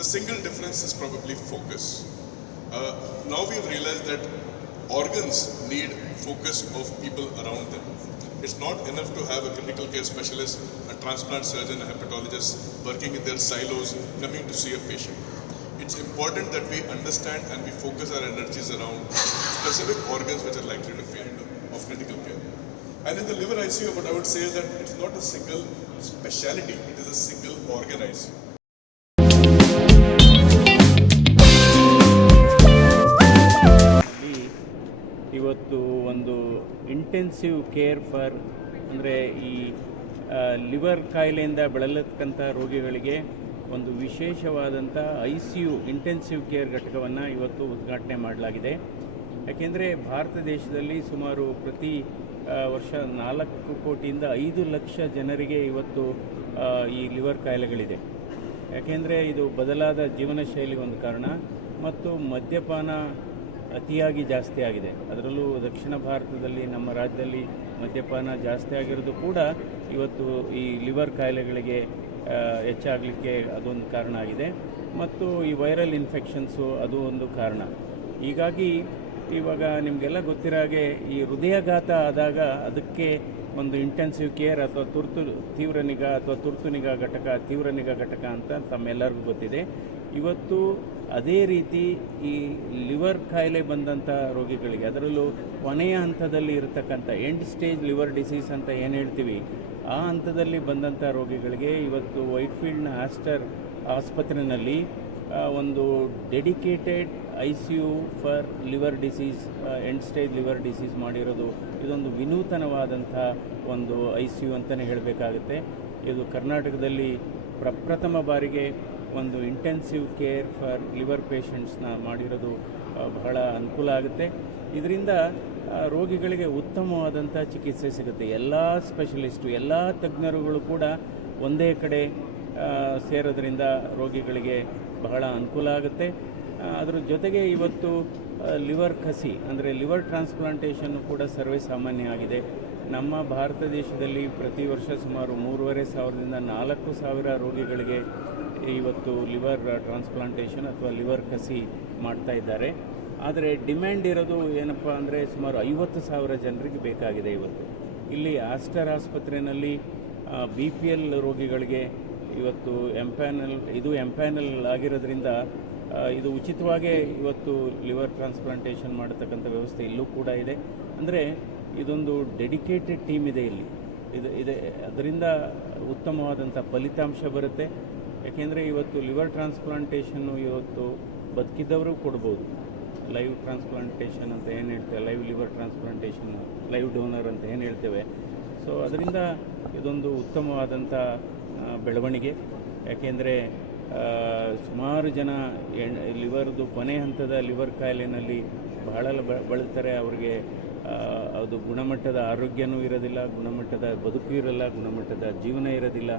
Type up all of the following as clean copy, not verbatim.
The single difference is probably focus. Now we've realized that organs need focus of people around them. It's not enough to have a critical care specialist, a transplant surgeon, a hepatologist working in their silos coming to see a patient. It's important that we understand and we focus our energies around specific organs which are likely to fail of critical care. And in the liver ICU, what I would say is that it's not a single speciality, it is a single organ ICU. ಇವತ್ತು ಒಂದು intensive care for ಅಂದರೆ ಈ liver ಕಾಯಿಲೆಯಿಂದ ಬಳಲತಕ್ಕಂಥ ರೋಗಿಗಳಿಗೆ ಒಂದು ವಿಶೇಷವಾದಂಥ ICU intensive care ಘಟಕವನ್ನು ಇವತ್ತು ಉದ್ಘಾಟನೆ ಮಾಡಲಾಗಿದೆ. ಯಾಕೆಂದರೆ ಭಾರತ ದೇಶದಲ್ಲಿ ಸುಮಾರು ಪ್ರತಿ ವರ್ಷ 4 ಕೋಟಿಯಿಂದ 5 ಲಕ್ಷ ಜನರಿಗೆ ಇವತ್ತು ಈ ಲಿವರ್ ಕಾಯಿಲೆಗಳಿದೆ. ಯಾಕೆಂದರೆ ಇದು ಬದಲಾದ ಜೀವನ ಶೈಲಿ ಒಂದು ಕಾರಣ ಮತ್ತು ಮದ್ಯಪಾನ ಅತಿಯಾಗಿ ಜಾಸ್ತಿ ಆಗಿದೆ. ಅದರಲ್ಲೂ ದಕ್ಷಿಣ ಭಾರತದಲ್ಲಿ ನಮ್ಮ ರಾಜ್ಯದಲ್ಲಿ ಮದ್ಯಪಾನ ಜಾಸ್ತಿ ಆಗಿರೋದು ಕೂಡ ಇವತ್ತು ಈ ಲಿವರ್ ಕಾಯಿಲೆಗಳಿಗೆ ಹೆಚ್ಚಾಗಲಿಕ್ಕೆ ಅದೊಂದು ಕಾರಣ ಆಗಿದೆ. ಮತ್ತು ಈ ವೈರಲ್ ಇನ್ಫೆಕ್ಷನ್ಸು ಅದು ಒಂದು ಕಾರಣ. ಹೀಗಾಗಿ ಇವಾಗ ನಿಮಗೆಲ್ಲ ಗೊತ್ತಿರೋ ಹಾಗೆ ಈ ಹೃದಯಾಘಾತ ಆದಾಗ ಅದಕ್ಕೆ ಒಂದು ಇಂಟೆನ್ಸಿವ್ ಕೇರ್ ಅಥವಾ ತೀವ್ರ ನಿಗಾ ಅಥವಾ ತುರ್ತು ನಿಗಾ ಘಟಕ, ತೀವ್ರ ನಿಗಾ ಘಟಕ ಅಂತ ತಮ್ಮೆಲ್ಲರಿಗೂ ಗೊತ್ತಿದೆ. ಇವತ್ತು ಅದೇ ರೀತಿ ಈ ಲಿವರ್ ಕಾಯಿಲೆ ಬಂದಂಥ ರೋಗಿಗಳಿಗೆ, ಅದರಲ್ಲೂ ಕೊನೆಯ ಹಂತದಲ್ಲಿ ಇರತಕ್ಕಂಥ ಎಂಡ್ ಸ್ಟೇಜ್ ಲಿವರ್ ಡಿಸೀಸ್ ಅಂತ ಏನು ಹೇಳ್ತೀವಿ, ಆ ಹಂತದಲ್ಲಿ ಬಂದಂಥ ರೋಗಿಗಳಿಗೆ ಇವತ್ತು ವೈಟ್ಫೀಲ್ಡ್ನ ಆಸ್ಟರ್ ಆಸ್ಪತ್ರೆಯಲ್ಲಿ ಒಂದು dedicated ICU for liver disease, end stage liver disease ಮಾಡಿರೋದು ಇದೊಂದು ವಿನೂತನವಾದಂಥ ಒಂದು ICU ಅಂತಲೇ ಹೇಳಬೇಕಾಗುತ್ತೆ. ಇದು ಕರ್ನಾಟಕದಲ್ಲಿ ಪ್ರಪ್ರಥಮ ಬಾರಿಗೆ ಒಂದು ಇಂಟೆನ್ಸಿವ್ ಕೇರ್ ಫಾರ್ ಲಿವರ್ ಪೇಷಂಟ್ಸ್ನ ಮಾಡಿರೋದು ಬಹಳ ಅನುಕೂಲ ಆಗುತ್ತೆ. ಇದರಿಂದ ರೋಗಿಗಳಿಗೆ ಉತ್ತಮವಾದಂಥ ಚಿಕಿತ್ಸೆ ಸಿಗುತ್ತೆ. ಎಲ್ಲ ಸ್ಪೆಷಲಿಸ್ಟು, ಎಲ್ಲ ತಜ್ಞರುಗಳು ಕೂಡ ಒಂದೇ ಕಡೆ ಸೇರೋದ್ರಿಂದ ರೋಗಿಗಳಿಗೆ ಬಹಳ ಅನುಕೂಲ ಆಗುತ್ತೆ. ಅದರ ಜೊತೆಗೆ ಇವತ್ತು ಲಿವರ್ ಕಸಿ ಅಂದರೆ ಲಿವರ್ ಟ್ರಾನ್ಸ್ಪ್ಲಾಂಟೇಷನ್ನು ಕೂಡ ಸರ್ವೇ ಸಾಮಾನ್ಯ ಆಗಿದೆ. ನಮ್ಮ ಭಾರತ ದೇಶದಲ್ಲಿ ಪ್ರತಿ ವರ್ಷ ಸುಮಾರು 3,500ದಿಂದ 4,000 ರೋಗಿಗಳಿಗೆ ಇವತ್ತು ಲಿವರ್ ಟ್ರಾನ್ಸ್ಪ್ಲಾಂಟೇಷನ್ ಅಥವಾ ಲಿವರ್ ಕಸಿ ಮಾಡ್ತಾ ಇದ್ದಾರೆ. ಆದರೆ ಡಿಮ್ಯಾಂಡ್ ಇರೋದು ಏನಪ್ಪ ಅಂದರೆ ಸುಮಾರು 50,000 ಜನರಿಗೆ ಬೇಕಾಗಿದೆ. ಇವತ್ತು ಇಲ್ಲಿ ಆಸ್ಟರ್ ಆಸ್ಪತ್ರೆಯಲ್ಲಿ BPL ರೋಗಿಗಳಿಗೆ ಇವತ್ತು ಎಂಪ್ಯಾನಲ್ ಆಗಿರೋದ್ರಿಂದ ಇದು ಉಚಿತವಾಗಿ ಇವತ್ತು ಲಿವರ್ ಟ್ರಾನ್ಸ್ಪ್ಲಾಂಟೇಷನ್ ಮಾಡತಕ್ಕಂಥ ವ್ಯವಸ್ಥೆ ಇಲ್ಲೂ ಕೂಡ ಇದೆ. ಅಂದರೆ ಇದೊಂದು ಡೆಡಿಕೇಟೆಡ್ ಟೀಮ್ ಇದೆ ಇಲ್ಲಿ. ಇದೆ ಅದರಿಂದ ಉತ್ತಮವಾದಂಥ ಫಲಿತಾಂಶ ಬರುತ್ತೆ. ಯಾಕೆಂದರೆ ಇವತ್ತು ಲಿವರ್ ಟ್ರಾನ್ಸ್ಪ್ಲಾಂಟೇಷನ್ನು ಇವತ್ತು ಬದುಕಿದ್ದವರು ಕೊಡ್ಬೋದು. ಲೈವ್ ಟ್ರಾನ್ಸ್ಪ್ಲಾಂಟೇಷನ್ ಅಂತ ಏನು ಹೇಳ್ತೇವೆ, live liver transplantation, live donor ಅಂತ ಏನು ಹೇಳ್ತೇವೆ. ಸೊ ಅದರಿಂದ ಇದೊಂದು ಉತ್ತಮವಾದಂಥ ಬೆಳವಣಿಗೆ. ಯಾಕೆಂದರೆ ಸುಮಾರು ಜನ ಲಿವರ್ದು ಕೊನೆ ಹಂತದ ಲಿವರ್ ಕಾಯಿಲೆಯಲ್ಲಿ ಬಹಳ ಬಳಲ್ತಾರೆ. ಅವರಿಗೆ ಅದು ಗುಣಮಟ್ಟದ ಆರೋಗ್ಯನೂ ಇರೋದಿಲ್ಲ, ಗುಣಮಟ್ಟದ ಬದುಕು ಇರಲ್ಲ, ಗುಣಮಟ್ಟದ ಜೀವನ ಇರೋದಿಲ್ಲ.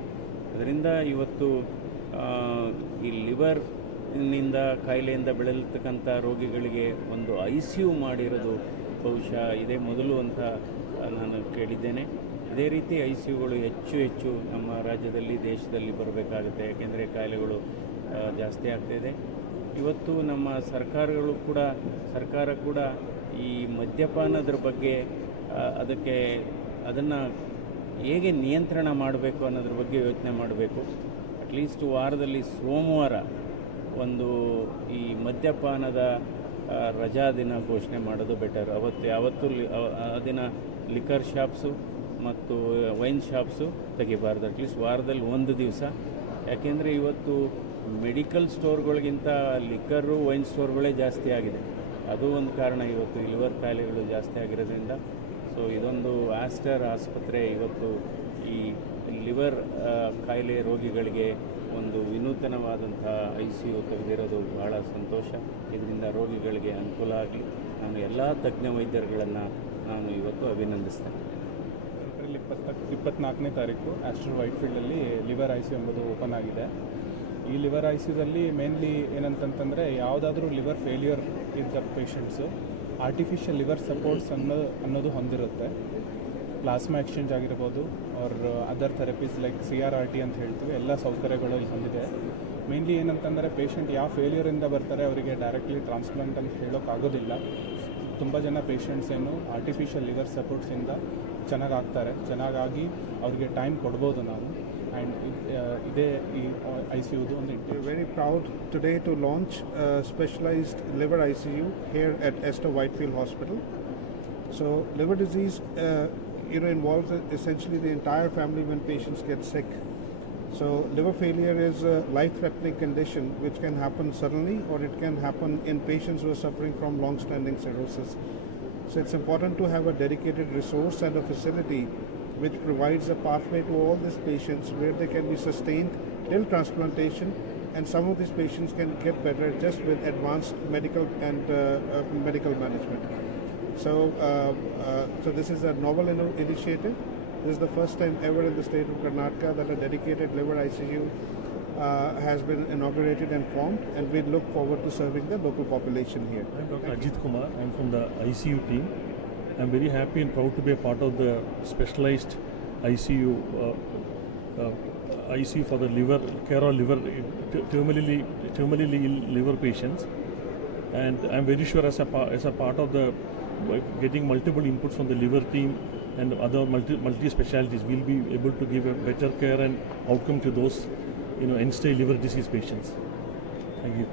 ಅದರಿಂದ ಇವತ್ತು ಈ ಲಿವರ್ನಿಂದ ಕಾಯಿಲೆಯಿಂದ ಬಳಲತಕ್ಕಂಥ ರೋಗಿಗಳಿಗೆ ಒಂದು ICU ಮಾಡಿರೋದು ಬಹುಶಃ ಇದೇ ಮೊದಲು ಅಂತ ನಾನು ಕೇಳಿದ್ದೇನೆ. ಇದೇ ರೀತಿ ICUಗಳು ಹೆಚ್ಚು ನಮ್ಮ ರಾಜ್ಯದಲ್ಲಿ, ದೇಶದಲ್ಲಿ ಬರಬೇಕಾಗುತ್ತೆ. ಯಾಕೆಂದರೆ ಕಾಯಿಲೆಗಳು ಜಾಸ್ತಿ ಆಗ್ತಾಯಿದೆ. ಇವತ್ತು ನಮ್ಮ ಸರ್ಕಾರ ಕೂಡ ಈ ಮದ್ಯಪಾನದ ಬಗ್ಗೆ ಅದನ್ನು ಹೇಗೆ ನಿಯಂತ್ರಣ ಮಾಡಬೇಕು ಅನ್ನೋದ್ರ ಬಗ್ಗೆ ಯೋಚನೆ ಮಾಡಬೇಕು. ಅಟ್ಲೀಸ್ಟ್ ವಾರದಲ್ಲಿ ಸೋಮವಾರ ಒಂದು ಈ ಮದ್ಯಪಾನದ ರಜಾ ದಿನ ಘೋಷಣೆ ಮಾಡೋದು ಬೆಟರ್. ಯಾವತ್ತೂ ಆ ದಿನ ಲಿಕ್ಕರ್ ಶಾಪ್ಸು ಮತ್ತು ವೈನ್ ಶಾಪ್ಸು ತೆಗಿಬಾರ್ದು, ಅಟ್ಲೀಸ್ಟ್ ವಾರದಲ್ಲಿ ಒಂದು ದಿವಸ. ಯಾಕೆಂದರೆ ಇವತ್ತು ಮೆಡಿಕಲ್ ಸ್ಟೋರ್ಗಳಿಗಿಂತ ಲಿಕ್ಕರು, ವೈನ್ ಸ್ಟೋರ್ಗಳೇ ಜಾಸ್ತಿ ಆಗಿದೆ. ಅದು ಒಂದು ಕಾರಣ ಇವತ್ತು ಈ ಲಿವರ್ ಕಾಯಿಲೆಗಳು ಜಾಸ್ತಿ ಆಗಿರೋದ್ರಿಂದ. ಸೊ ಇದೊಂದು ಆಸ್ಟರ್ ಆಸ್ಪತ್ರೆ ಇವತ್ತು ಈ ಲಿವರ್ ಕಾಯಿಲೆ ರೋಗಿಗಳಿಗೆ ಒಂದು ವಿನೂತನವಾದಂಥ ICU ತೆಗೆದಿರೋದು ಬಹಳ ಸಂತೋಷ. ಇದರಿಂದ ರೋಗಿಗಳಿಗೆ ಅನುಕೂಲ ಆಗಲಿ. ನಾನು ಎಲ್ಲ ತಜ್ಞ ವೈದ್ಯರುಗಳನ್ನು ನಾನು ಇವತ್ತು ಅಭಿನಂದಿಸ್ತೇನೆ. ಏಪ್ರಿಲ್ 24ನೇ ತಾರೀಕು ಆಸ್ಟರ್ ವೈಟ್ಫೀಲ್ಡಲ್ಲಿ ಲಿವರ್ ICU ಎಂಬುದು ಓಪನ್ ಆಗಿದೆ. ಈ ಲಿವರ್ ICUದಲ್ಲಿ ಮೇನ್ಲಿ ಏನಂತಂತಂದರೆ ಯಾವುದಾದ್ರೂ ಲಿವರ್ ಫೇಲ್ಯೂರ್ ಇದ್ದ ಪೇಷಂಟ್ಸು ಆರ್ಟಿಫಿಷಿಯಲ್ ಲಿವರ್ ಸಪೋರ್ಟ್ಸ್ ಅನ್ನೋದು ಹೊಂದಿರುತ್ತೆ. ಪ್ಲಾಸ್ಮಾ ಎಕ್ಸ್ಚೇಂಜ್ ಆಗಿರ್ಬೋದು or other therapies like CRRT ಅಂತ ಹೇಳ್ತೀವಿ, ಎಲ್ಲ ಸೌಕರ್ಯಗಳು ಇಲ್ಲಿ ಹೊಂದಿದೆ. ಮೇನ್ಲಿ ಏನಂತಂದರೆ ಪೇಷಂಟ್ ಯಾವ ಫೇಲ್ಯೂರಿಂದ ಬರ್ತಾರೆ ಅವರಿಗೆ ಡೈರೆಕ್ಟ್ಲಿ ಟ್ರಾನ್ಸ್ಪ್ಲಾಂಟ್ ಅಂತ ಹೇಳೋಕ್ಕಾಗೋದಿಲ್ಲ. ತುಂಬ ಜನ ಪೇಷಂಟ್ಸ್ ಏನು ಆರ್ಟಿಫಿಷಿಯಲ್ ಲಿವರ್ ಸಪೋರ್ಟ್ಸಿಂದ ಚೆನ್ನಾಗಾಗ್ತಾರೆ. ಚೆನ್ನಾಗಾಗಿ ಅವ್ರಿಗೆ ಟೈಮ್ ಕೊಡ್ಬೋದು ನಾವು. ಆ್ಯಂಡ್ ಇದೇ ಈ ICUದು ಒಂದು We're very proud today to launch a specialized liver ICU here at Esther Whitefield Hospital. So liver disease, involves essentially the entire family when patients get sick. So liver failure is a life-threatening condition which can happen suddenly or it can happen in patients who are suffering from long-standing cirrhosis. So it's important to have a dedicated resource and a facility which provides a pathway to all these patients where they can be sustained till transplantation, and some of these patients can get better just with advanced medical and medical management. So this is a novel initiative. This is the first time ever in the state of Karnataka that a dedicated liver ICU has been inaugurated and formed, and we look forward to serving the local population here. I'm Dr. Ajit Kumar. I'm from the ICU team. I'm very happy and proud to be a part of the specialized ICU for the liver care of liver terminally ill liver patients. And I'm very sure as a part of the getting multiple inputs from the liver team and other multi specialties, we'll be able to give a better care and outcome to those end-stage liver disease patients. Thank you.